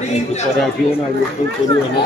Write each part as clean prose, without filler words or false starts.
ପରେ ଆସିବ ନା ସବୁ କରିବ ନା।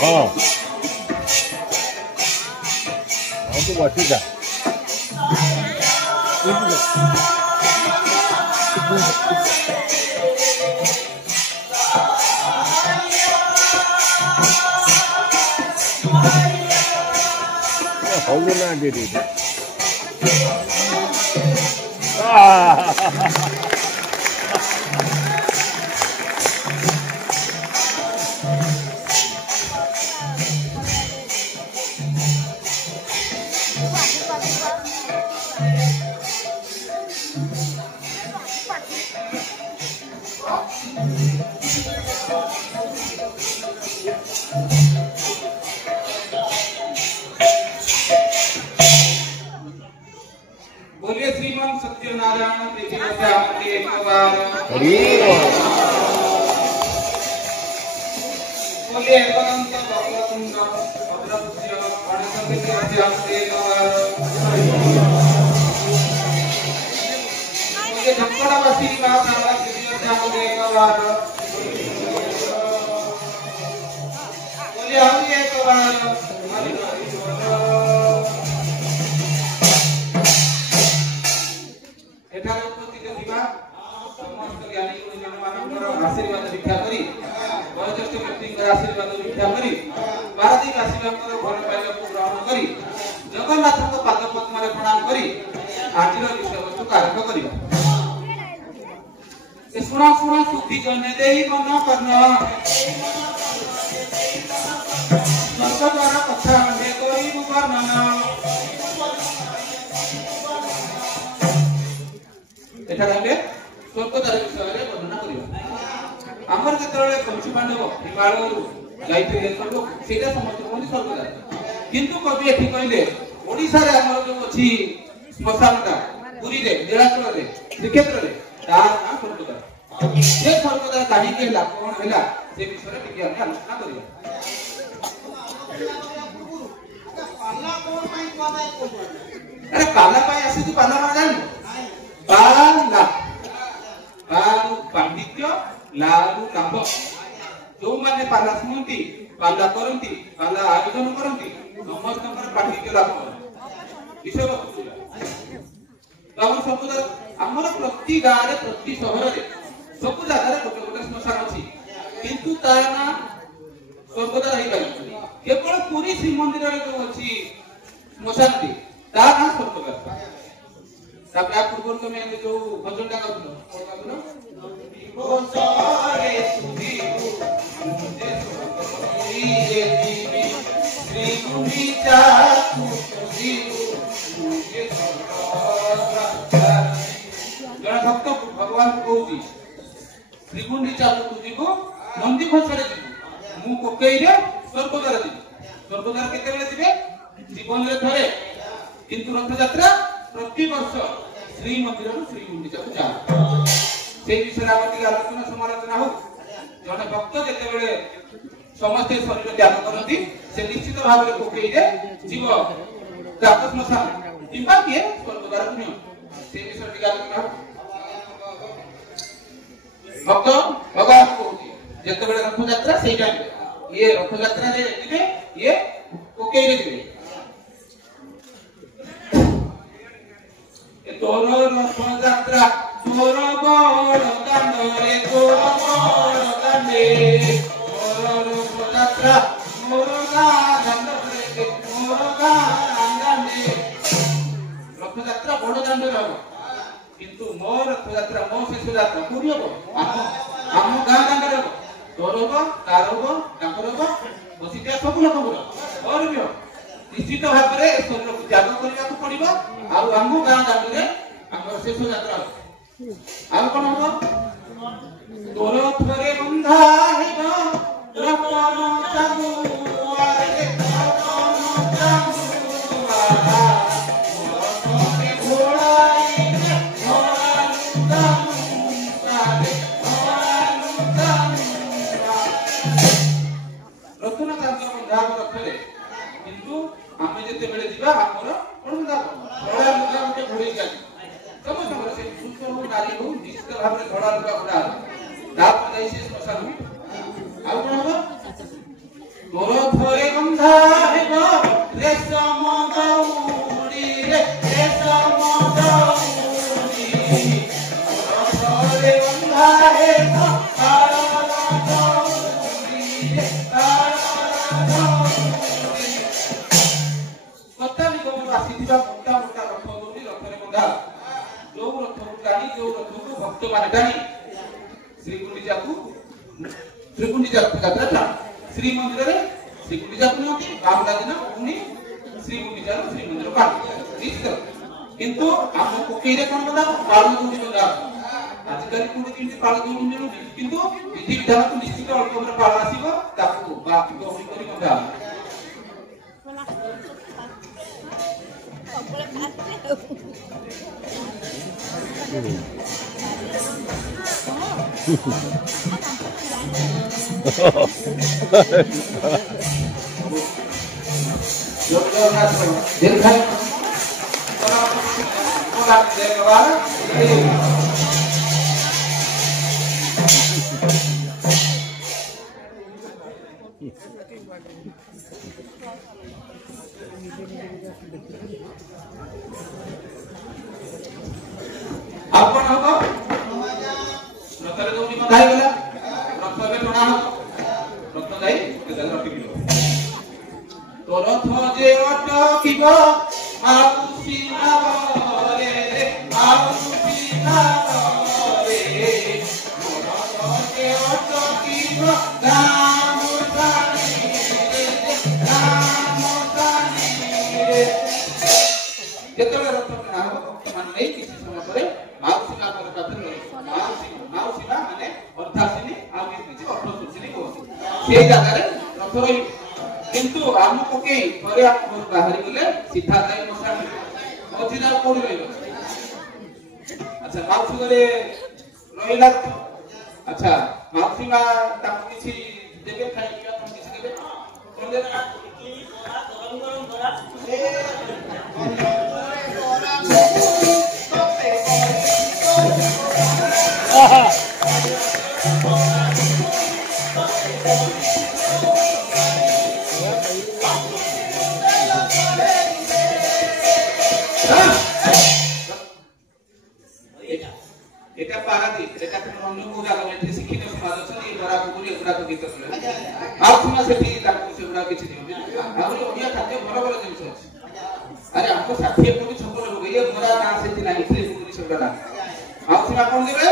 हाँ तो बची जा हो गया ना दे दे बोलिए श्रीमान सत्यनारायण देवी के एक बार बोलिए अनंत भगवतुंड अभ्रस्य गणपति अध्यात्मे बोलिए झंकड़वासी महाकाला देवी अध्यात्मे एक बार बोलिए हम एक बार आशीर्वाद भिक्षा करी वयोज्येष्ठ व्यक्ति आशीर्वाद भिक्षा करी भारती आशीर्वाद भल पाइबा ग्रहण करी जगन्नाथ पाद पद्म प्रणाम करी आज विषय वस्तु आरंभ करिबा शुण शुण सुधि जने देई मन कर्ण स्वर्गद्वार कथा अंडे करी वर्णन एठा रंगे स्वर्गद्वार विषय वर्णना करिबा आमर केतळे पंचु पांडव हिमालयरू जाइथिले स्वर्ग सेटा समस्त कोन स्वर्गद्वार किंतु कवि एठी कहले ओडिसा रे हमर जो अछि श्मशानटा पुरी रे देराचल रे श्रीक्षेत्र रे तार नाम स्वर्गद्वार ସେ ସ୍ୱର୍ଗଦ୍ୱାର କାହିଁକି ହେଲା କଣ ହେଲା ସେ ବିଷୟରେ ଟିକେ ଆମେ ଆଲୋଚନା କରିବା। अरे पाला पाई आसी तू पाला मार जान पाला पालु पांडित्य लालु लाभ जो माने पाला सुनती पाला करंती पाला आयोजन करंती समस्त पांडित्य लाभ विषय वस्तु हम सब हमर प्रति गाँ रे प्रति शहर रे सब जगह रे गोटे गोटे श्मशान अछि किंतु ताना स्वर्गद्वार रही पारि केवल पुरी श्रीमंदिर रे जो अछि श्मशान ती ता ना स्वर्गद्वार तापर आ पूर्व में जो भजन गा गाउलो ओ सारे सुधी मुझे ये दीवी श्री गुंडीचा तुझी मुझे जन भक्त भगवान कहूची श्री गुंडीचा तुझी को नंदी खसरे मु कोकई रे स्वर्गद्वार जीवी स्वर्गद्वार केते बेले जीवे जीवन रे थरे किंतु रथ यात्रा प्रति वर्ष श्री मंदिर श्री गुंडीचा को जा से विषय आगति आलोचना समालोचना हो जने भक्त जेते बेले समस्त शरीर त्याग करती से निश्चित भाव रे कोकई रे जीव जात श्मशान किंबा के स्वर्गद्वार को नियो से विषय टिका आलोचना हो भक्त भगवान को जेते बेले रथ यात्रा सेही टाइम ये रथ यात्रा रे जीवे ये कोकई रे जीवे तोर रथ यात्रा तोर बड़ दांडे तोर बड़ दांडे तोर रथ यात्रा मोर गाँ दांडे मोर गाँ दांडे रथ यात्रा बड़ दांडे रहबो किंतु मोर रथ यात्रा मो शेष यात्रा कोरी हबो हम गाँ दांडे रहबो तोर हबो तार हबो ताकर हबो बसिया सब लोक हबो और भी निश्चित भाव में शरीर को त्याग करने को पड़िबो आ हम गाँ दांडे रे हमर शेष यात्रा आ कोन हो तोर थरे बंधा हेबो रतन सबु आरे रतन सबु आहा मोरे घोड़ाई रे घोड़ानु सारे घोड़ानु रतन चांद बंधा रखले किंतु आमे जेते बेले जीवा हमर कोन बंधा घोड़ा लुगा के घोड़ी जाय समस्त से सुंदर हो नारी हो निश्चित भाव में घोड़ा लुगा घोड़ा दाप जाई से श्मशान आ कोन हो तोर थरे बंधा हेबो रेशम दौड़ी रे रेशम दौड़ी तोर थरे बंधा हेबो काला दौड़ी रे काला दौड़ी कता निगम आसीथिबा मोटा मोटा रथ दौड़ी रथरे बंधा जो रथ टाणी जो रथ को भक्त माने टाणी श्री गुंडीचा यात्रा श्री मंदिर रे श्री गुंडीचा पुनति बाहुला दिन पुनी श्री गुंडीचा श्री मंदिर का निश्चित किंतु हम कोकई रे कोन बता पाल दौड़ी बंधा आजकल कोन किंतु पाल दौड़ी न किंतु विधि विधान को निश्चित अल्प में पाल आसीबो ताकू बाकी दौड़ी करी बंधा आपण हो रथरे दौड़ी बंधाई गला रथरे टणा हो रथ जाई केदार अटकिलो तो रथ जे अटकिबो माउसी नावरे रे माउसी नावरे रथ जे अटकिबो गाम सानी रे गाम सानी रे जेतले रथ टणा हो भक्त मान नै किछि समय परे माउसी नावर पात्र माउसी ना माने अर्थासिनी आ किछि अर्थसुचिनी को से जगह रे रथ रही किंतु हम कोके घरे हम बाहर गेले सीधा जाई मसा मझिरा कोडी रहिलो अच्छा माउसी घरे रहिला अच्छा माउसी मा ताको किछि देबे खाइ पिया कोन किछि देबे कोन देबे गरम बरा এটা পারাদি এটা অন্য কোন জায়গা মধ্যে শিক্ষিত সমাজ আছে এই বড় পুকুরি এগুলা তো গীত শুনে আর শুনা সেটি তাকে সেগুলা কিছু দিও আর ওড়িয়া খাদ্য বড় বড় জিনিস আছে আরে আমকো সাথিয়ে কোন ছপন লোক এই বড় না সেটি নাই সেই পুকুরি সেগুলা না আর শুনা কোন দিবে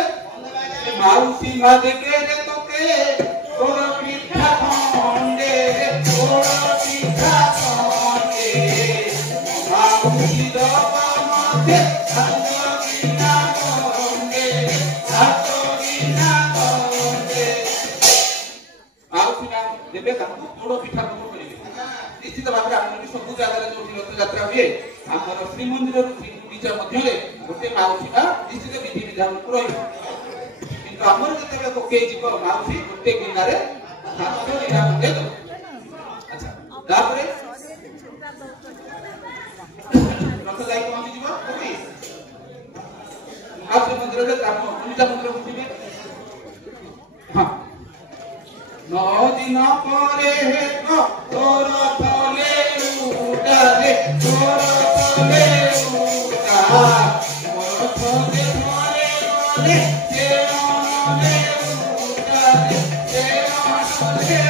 মাউসি মা দেবে রে তোকে তোর পিঠা খন্ডে রে তোর পিঠা খন্ডে মাউসি দবা মতে देबे ताको पोड़ो पिठा को करिवे निश्चित भाबरे आपण सब जगह जो रथ यात्रा हुए हमर श्री मंदिर श्री गुडीचा मध्यले गोटे माउसीटा निश्चित विधि विधान को रहिबो किंतु हमर जते कोके जीव माउसी गोटे गिनारे हाथ गिना दे दो अच्छा तापरे रथ जाई पहुंची जीव कोई माउसी मंदिर रे ग्राम गुडीचा मंदिर उठिबे हां 9 दिन परे तो तोर थले उडा रे तोर थले उडा मोर थले मारे मारे ते मने उडा रे ते मने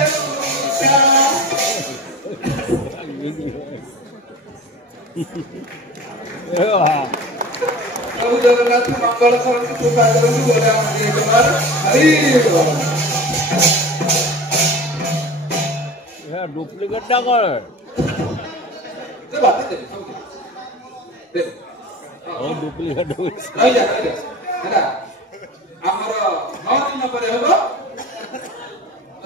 उडा प्रभु जगन्नाथ मंगल करंतु कृपा करंतु गोरा मंदिर द्वार हरि बोल डुप्लीकेट ना करे दे बात दे और डुप्लीकेट हो रही जा हैला हमर 9 दिन परे हबो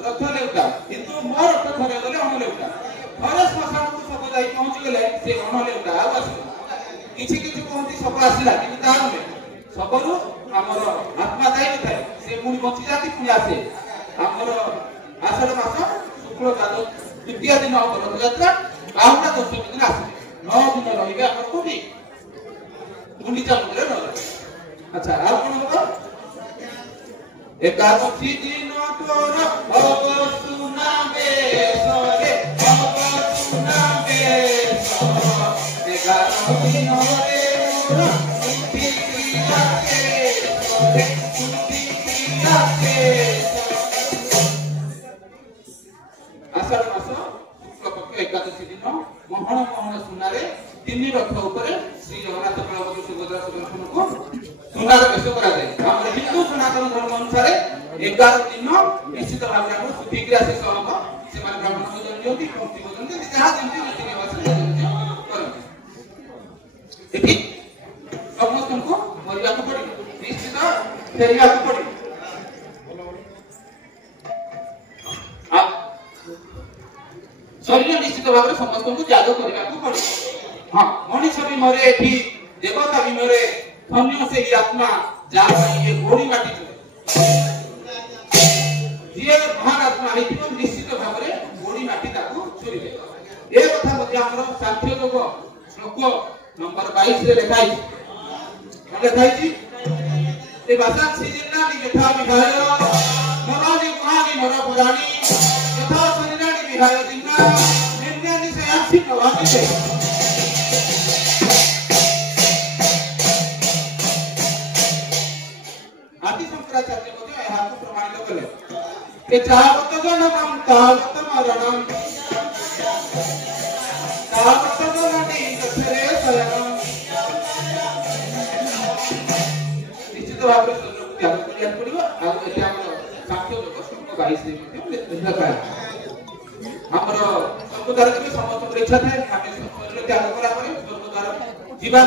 रथ लेउटा किंतु मोर रथ थरे गले हम लेउटा थरे श्मशान को सब जाई पहुंच गेले से हम लेउटा आ बस किछि किछि कोंती सब आसीला कि तार में सबरु हमर आत्मा जाई नथाय से मुनि बंची जाती पुनी आसे हमर आषाढ़ मास शुक्ल द्वादश द्वितीय दिन रथ यात्रा बाहुड़ा दशमी दिन आसे 9 दिन रहिबे हमर कोबी गुंडीचा मंदिर न अच्छा आ कोन होबो एकादशी दिन तोर भव सुनाबे सरे भव सुनाबे एकादशी दिन रे मोर उठी क्रियाते सरे उठी क्रियाते आषाढ़ मास शुक्लपक्ष एकादशी दिन मोहन मोहन सुनारे तीन रथ ऊपर श्री जगन्नाथ बलभद्र सुभद्रा सुदर्शन को सुनार बेश करा जाए हमर हिंदू सनातन धर्म अनुसार 11 दिन निश्चित भाव में हम शुद्धि क्रिया से सब से मान ब्राह्मण को जन्मति पंक्ति को जन्मति जहां जन्मति रीति रिवाज से करते एठी समस्त को मरिया को पड़ी निश्चित फेरिया को पड़ी शरीर निश्चित भाव में समस्त को त्याग करने को पड़े हां मनुष्य भी मरे एठी देवता भी मरे धन्य से ही आत्मा जा ये घोड़ी माटी जे महान आत्मा है कि निश्चित भाव में घोड़ी माटी ताको छुरीबे ए कथा मध्ये हमर सांख्य योग श्लोक नंबर 22 रे लिखाई छी ए भाषा सिजना नि यथा विधाय मरानी कहानी मरा पुरानी यथा शरीरानि विधाय दिना निन्यानि से आसी नवानि से आदि शंकराचार्य मध्ये यहाँ को प्रमाणित कले के चावत जनम तावत मरणम तावत जननी कथरे शरणम निश्चित भाव में शरीर को त्याग करिया पड़िबो आ एटा हमर सांख्य योग श्लोक 22 रे मध्ये लिखा है हमर स्वर्गद्वार के समस्त इच्छा थाए आमे शरीर त्याग करा परे स्वर्गद्वार जीवन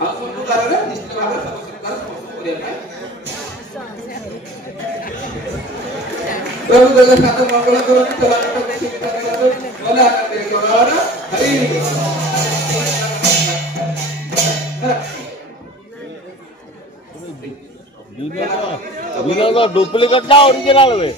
आ स्वर्गद्वार रे निश्चित भाव में सब स्वीकार समस्त प्रभु जगन्नाथ मंगल करो चला को सुविधा करो बोला दे गौर हरि ବିନୋଦ ଡୁପ୍ଲିକେଟ ନା ଅରିଜିନାଲ ବେ?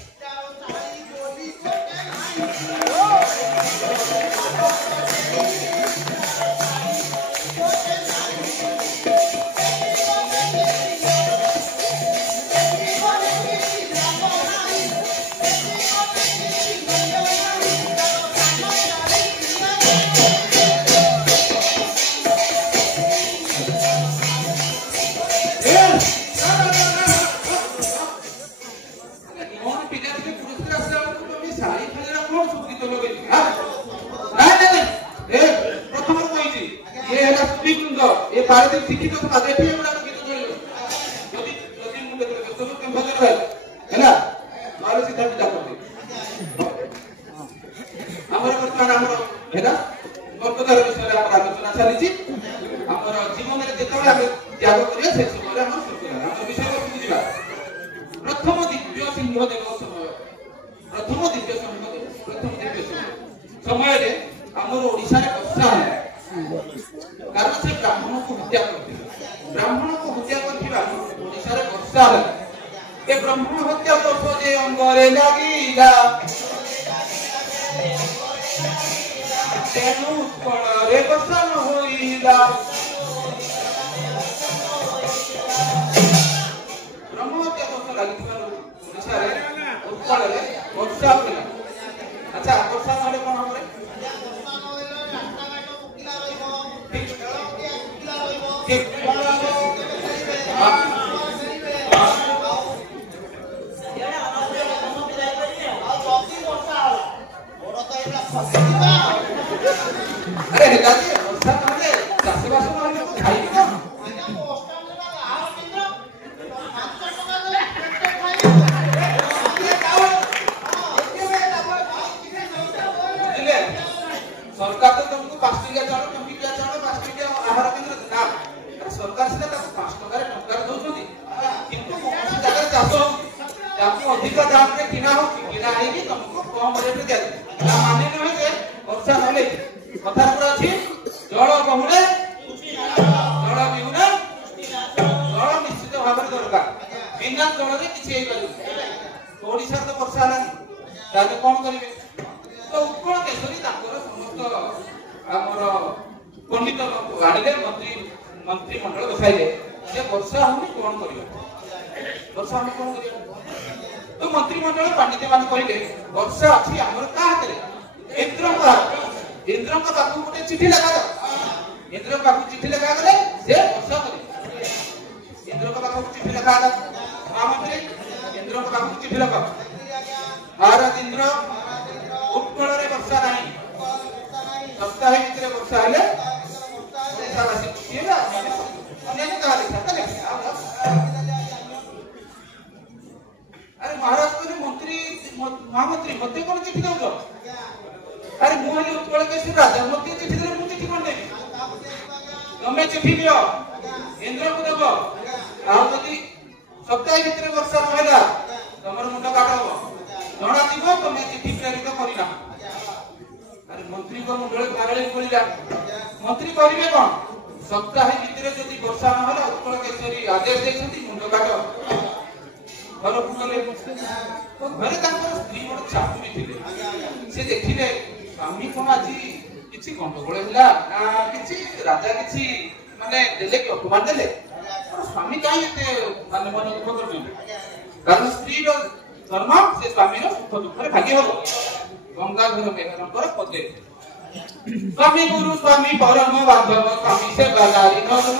स्वामी गुरु स्वामी परम बांधव स्वामी से बलारी धर्म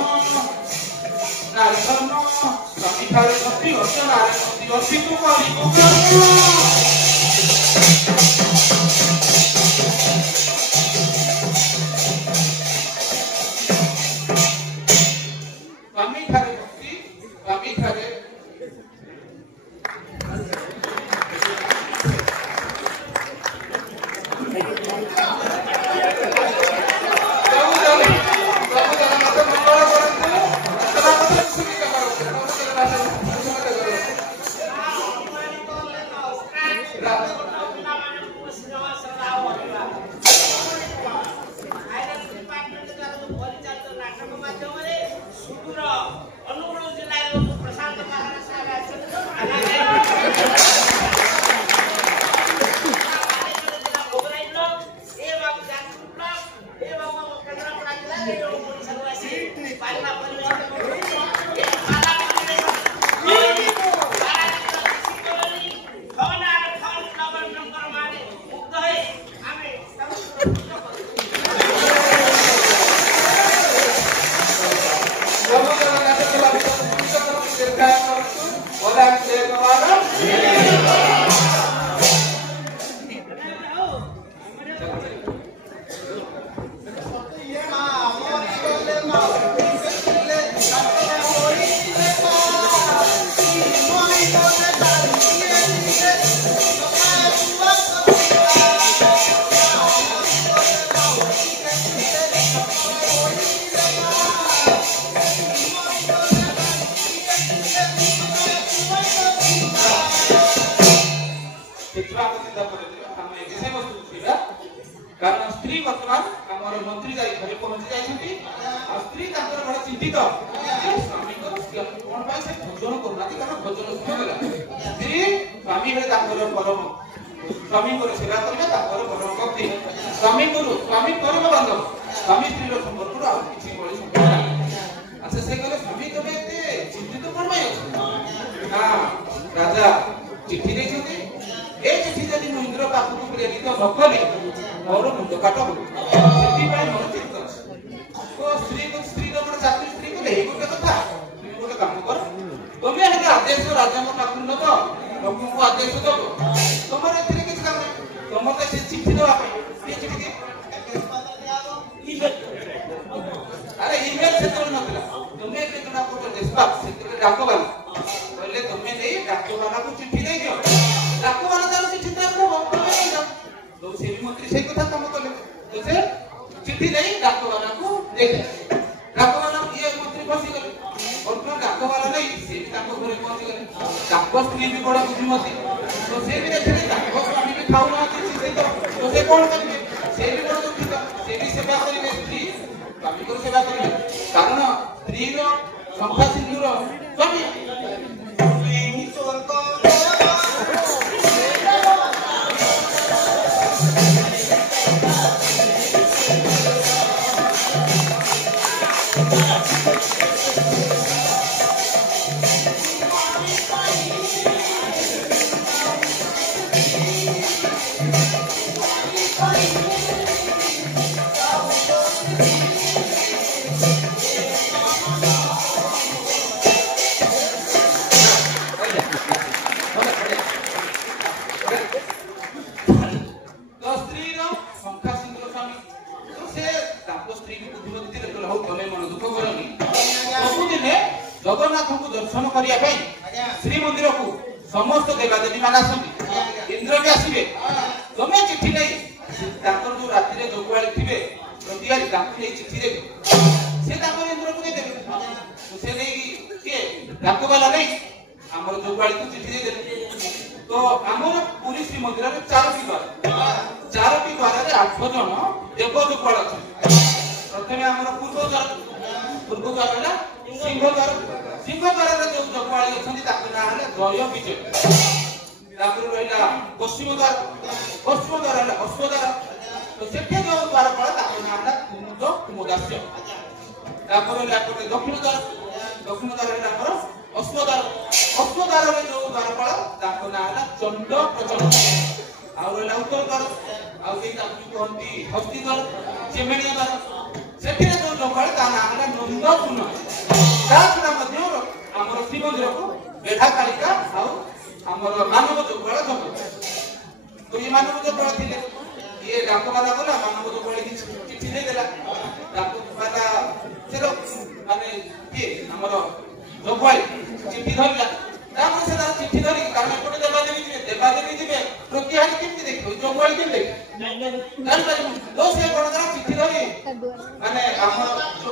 नारी धर्म स्वामी ठारे भक्ति वर्ष नारी भक्ति वर्षी तू स्वामी ठारे भक्ति स्वामी ठारे कारण स्त्री वर्तमान आमर मंत्री जाई घरे पहुंची जाइछंती आ स्त्री तांकर बड़ चिंतित जे स्वामी को कोन पाइ से भोजन करनाती कारण भोजन सुन गेला स्त्री स्वामी रे तांकर परम स्वामी को सेवा करबे तांकर परम भक्ति स्वामी परम बांधव स्वामी स्त्री रो संपर्क आ किछि बळी संपर्क अच्छा से कहले स्वामी तबे एते चिंतित कोन पाइ अछि हां राजा चिट्ठी देछंती ए चिट्ठी जदि इंद्र पाखु प्रेरित नकले मोर मुंड काट सेति पाइ मोर चिंता तो स्त्री तो बड़ चाकरी स्त्री को लेहि गोटे कथा तुम गोटे काम कर तुमे हे आदेश राजा को पाखु न तो लोक को आदेश दो तमर एथिरे किछ काम नै तमर तो से चिट्ठी देवा पाइ ये चिट्ठी अरे ईमेल से तो नतला तुमे के जना को डिस्पैच से डाकवाला पहले तुमे नहीं डाकवाला को चिट्ठी दे दियो डाकवाला तार चिट्ठी तार को तुमे नहीं जाओ तो से भी मंत्री से कथा काम करले तो से चिट्ठी नहीं डाकवाला को दे दे डाकवाला ये मंत्री फसी गले और तो डाकवाला नहीं से भी ताको घरे पहुंच गले डाक स्त्री भी बड़ा बुद्धिमती तो से भी देखले डाक स्वामी भी खाऊ ना चिट्ठी तो से कोन करबे से भी बड़ा दुखित से भी सेवा करिवे स्त्री स्वामी को सेवा करिवे कारण स्त्री रो संख्या सिंधुर स्वामी जगन्नाथ को दर्शन करिया पे श्री मंदिर को समस्त देवादेवी मान आसंती इंद्र भी आसीबे तमे चिट्ठी नै ताकर जो राति रे जोगवाली थिबे प्रतियारी ताकु नै चिट्ठी देबे से ताकर इंद्र को दे देबे तो से नै के डाकवाला नै हमर जोगवाली को चिट्ठी दे देबे तो हमर पूरी श्री मंदिर रे चारोटी द्वार रे 8 जन देव जोगवाल अछि प्रथमे हमर पूर्व द्वार ला सिंह द्वार रे जो जोगवाली अछंती ताकु ना हले जय विजय तापर रहिला पश्चिम द्वार ला अश्व द्वार तो सेठे जो द्वार पड़ा ताकु ना हला कुमुदास्य तापर रहिला कोटे दक्षिण द्वार ला हमर अश्व द्वार रे जो द्वार पड़ा ताकु ना हला चंड प्रचंड आ रहिला उत्तर द्वार आ के ताकु कहंती हस्ती द्वार चेमेनिया द्वार सेठे जो जोगवाली ता ना हला नंद पुन ताछड़ा मध्य हमर श्री मंदिर को बेढा कालिका आ हमर मानव जोगवाला जंगल तो ये मानव जोगवाला थिले ये डाकवाला बोला मानव जोगवाला की चिट्ठी दे देला डाकवाला चलो माने के हमर जोगवाली चिट्ठी धरला तापर से चिट्ठी धरि कारण कोटे देवादेवी दिबे प्रतिहारी केमति देखो जोगवाली केम देख तो से बडदरा चिट्ठी धरि माने हमर जो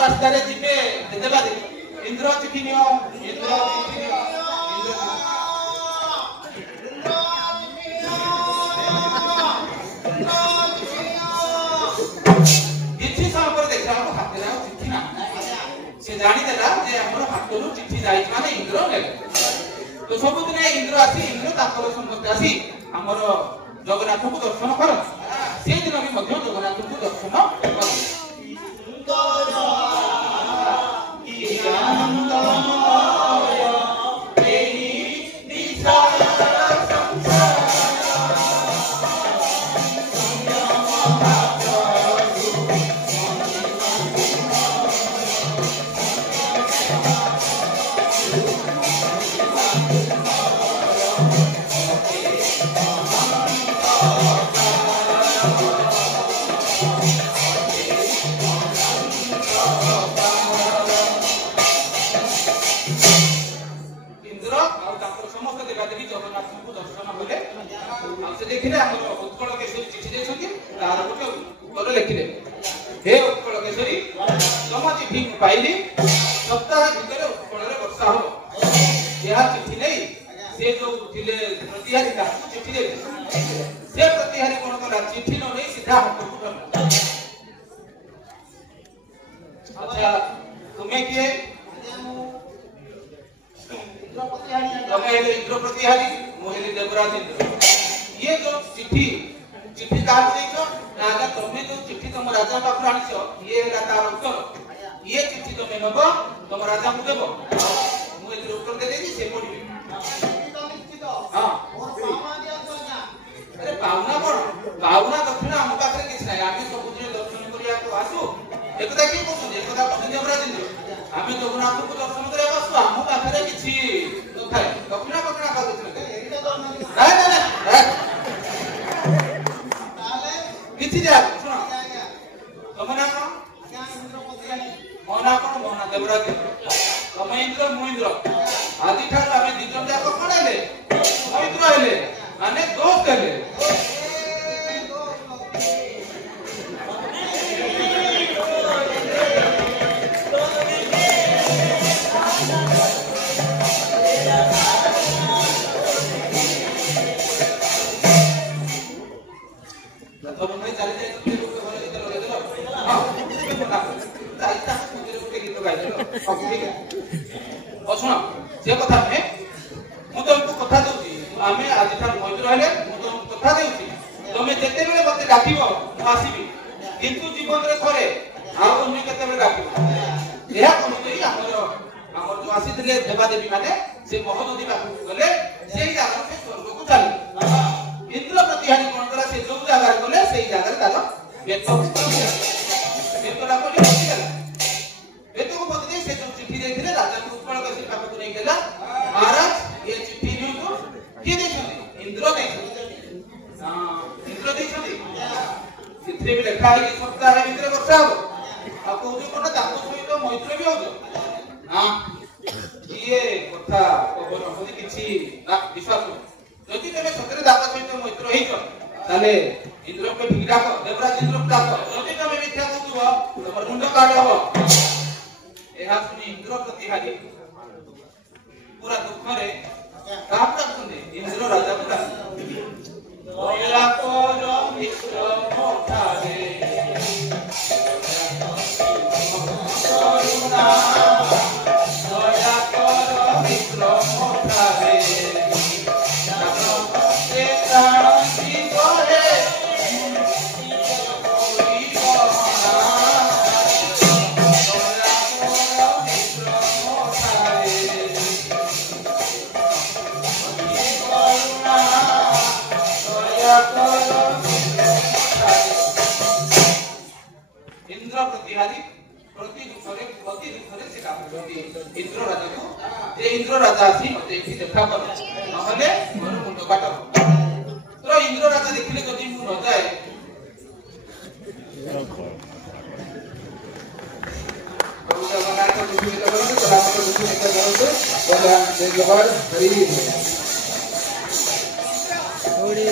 रास्ता रे दिबे देवादेवी इंद्र चिट्ठी नियो चिट्ठी सापर देखला हाथ रे चिट्ठी ना से जानि देला जे हमर हाथरू चिट्ठी जाई माने इंद्र ले तो सब दिन इंद्र आसी इंद्र तापर समस्त आसी हमर जगन्नाथ को दर्शन कर से दिन भी मध्य जगन्नाथ को दर्शन कर ଦେଖିଲେ ଆମର ଉତ୍କଳ କେଶରୀ ଚିଠି ଦେଇଛନ୍ତି ତାର ଗୋଟେ ଉତ୍ତର ଲେଖିଲେ हे उत्कल केशरी तुम चिठी पाइली सप्ताह भितर उत्कଳରେ ବର୍ଷା ହେବ ଏହା ଚିଠି ନେଇ से जो थिले प्रतिहारी का चिठी दे से प्रतिहारी कोन कला चिठी न नहीं सीधा हाथ को कर अच्छा तुम्हें किए तुम्हें इंद्र प्रतिहारी मोहिनी देवराज इंद्र ये जो चिठी चिठी काट देछो राजा तुम्हें जो चिठी तुम राजा पाखर आनिछो ये है तार उत्तर ये चिठी तुम्हें नबो तुम राजा को देबो मु ए उत्तर दे देनी से पढिबे हां अरे पावना कोन पावना दक्षिण हम पाखरे किछ नाही आमी सब दिन दर्शन करिया को आसु एकदा की कहू एकदा कहू देवराज इंद्र आमी जगन्नाथ को दर्शन करिया आसु हम पाखरे किछि नथाय दक्षिण पकड़ा का किछ नाही नाही किछि जा सुनो तमना को मोना को मोना देवराज तम इंद्र मु इंद्र आदि ठार आमे दिजन जा को कोडले इंद्र हेले माने दोस्त हेले तो मैं चले जाए तो को बोले गीत लगे दो हां ताइता को गीत गाइ दो ठीक है और सुनो से कथा में मु तुमको कथा दउची आमे आज ठार मैत्र हेले मु तुमको कथा देउची तमे जेते बेले मते डाकिबो आसीबी किंतु जीवन रे थरे आ अन्य केते बेले डाकिबो एहा कोनई हमर जो आसीथिले देवा देवी माने से महोदधी पाखु गले सेही जागा से स्वर्ग को चले इंद्र प्रतिहारी कोन करा से जो जागा गले सेही जागा रे तालो बेतो बेतोला को लिखि गला बेतो को पति से जो चिट्ठी देथिले राजा को उत्कल केशरी पाखु को नै गेला महाराज ये चिट्ठी न्यू को के देछन इंद्र देछन हां इंद्र देछन चिट्ठी में लिखा है कि सप्ताह भीतर वर्षा हो आ को जो कोन ताको सहित मैत्र भी हो हां ये कथा खबर होनी किछि ना विश्वास যদি তুমি সতরে দাতা সহিত মৈত্র হইছো তাহলে ইন্দ্রকে ঠিক ডাকো দেবরাজ ইন্দ্রকে ডাকো যদি তুমি মিথ্যা কହୁଥିବ তোমার মুন্ড কাট হবো ଏହା শুনি ইন্দ্র ପ୍ରତିହାରୀ পুরা দুঃখরে কাপ ডাকুଛନ୍ତି ইন্দ্র রাজা পুরা দয়া কর মিত্র মোঠারে করুণা দয়া কর মিত্র মোঠারে इंद्र प्रतिहारी प्रति दुखरे से काम करती इंद्र राजा को जे इंद्र राजा आसी मते एठी देखा कर नहले मोर मुंड काट तो इंद्र राजा देखिले जदी मु न जाए प्रभु जगन्नाथ को दुखी करते सलाम को दुखी करते बोला जय जवान हरि थोड़ी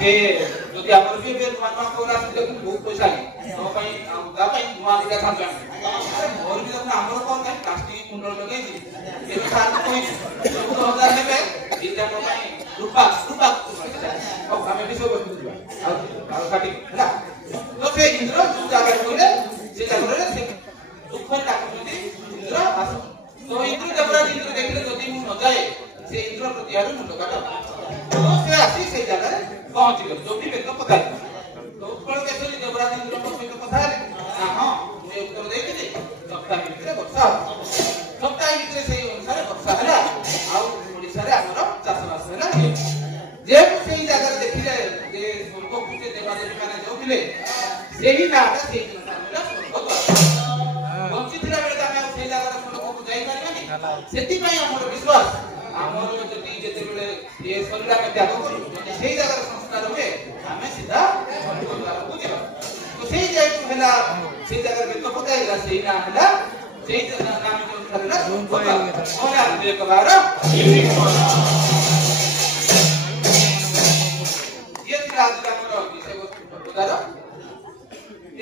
से যদি আমরা যে বের মানবা কোরা আছে বহুত পয়সা লাগে তো পাই গা পাই মা দিটা থাকবে और भी अपना हमरो कोन है प्लास्टिक कुंडल लगे जी ये साथ कोई 14000 नेबे इटा को पाई रुपा और हमें भी सब दिबा और काटी हैला तो से इंद्र जो जागा कोले से जागा रे से दुख टाकुती इंद्र आस तो इंद्र देवराज इंद्र देखले जदी मु न जाए से इंद्र प्रतिहारी मुंड काटा तो से आसी से जागा रे पहुंच गयो जो भी बेतो पकाई तो उत्कल केशरी देवराज इंद्र सहित कथा हां मुझे उत्तर देइले सप्ताह भितर वर्षा सप्ताह भितर से अनुसार वर्षा हला आ ओडिसा रे हमर चाषबास हला जे सेही जगह देखिले जे स्वर्ग पूजे देवादेवी माने जाउथिले सेही नाटा सेही जनता हला स्वर्ग वंचितला बेले आमे सेही जगह स्वर्ग को जाई पारिबानी सेति पई हमर विश्वास हमर जति जेते बेले ये शरीर में त्याग करू सेही जगह संस्कार होवे आमे सीधा स्वर्ग द्वार को जेबा तो सेही जाय हला सेही जगह में तो पकाइला सेही ना हला सेही नाम जो करला स्वर्ग और आप एक बार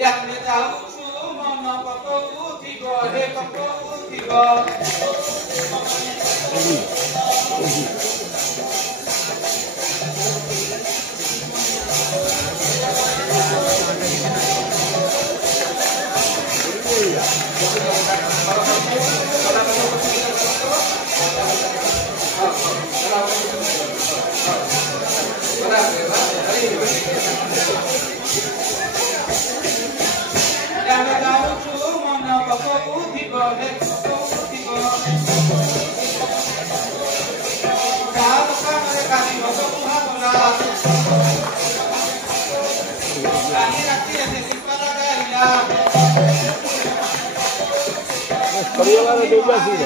याने जाऊछु मन पकौथिगो हे पकौथिगो परिवार डूबा सी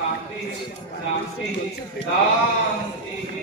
शांति शांति शांति